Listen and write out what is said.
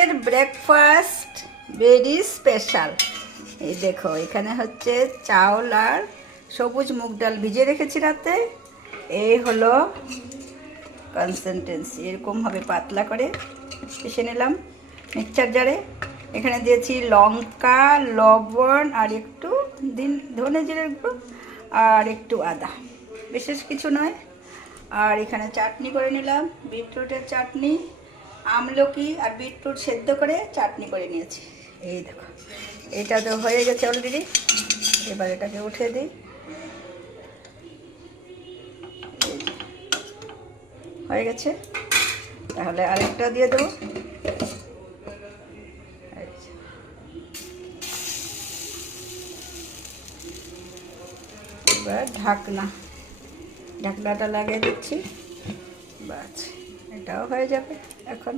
আজকের breakfast very special. এই দেখো, এখানে হচ্ছে চাউল আর সবুজ মুগ ডাল ভিজে রেখেছি রাতে। এই হলো কনসিস্টেন্সি, এরকমভাবে পাতলা করে পিষে নিলাম মিক্সচার জারে। এখানে দিয়েছি লঙ্কা, লবণ আর একটু ধনে জিরের গুঁড়ো আর একটু আদা, বিশেষ কিছু নয়। আর এখানে চাটনি করে নিলাম, বিটরুটের চাটনি, আমলকি আর বিটরুট সেদ্ধ করে চাটনি করে নিয়েছি। এই দেখো, এটা তো হয়ে গেছে অলরেডি। এবার এটাকে উঠে দিই। হয়ে গেছে, তাহলে আরেকটা দিয়ে দেবো। এবার ঢাকনাটা লাগিয়ে দিচ্ছি। বাস, এটাও হয়ে যাবে এখন।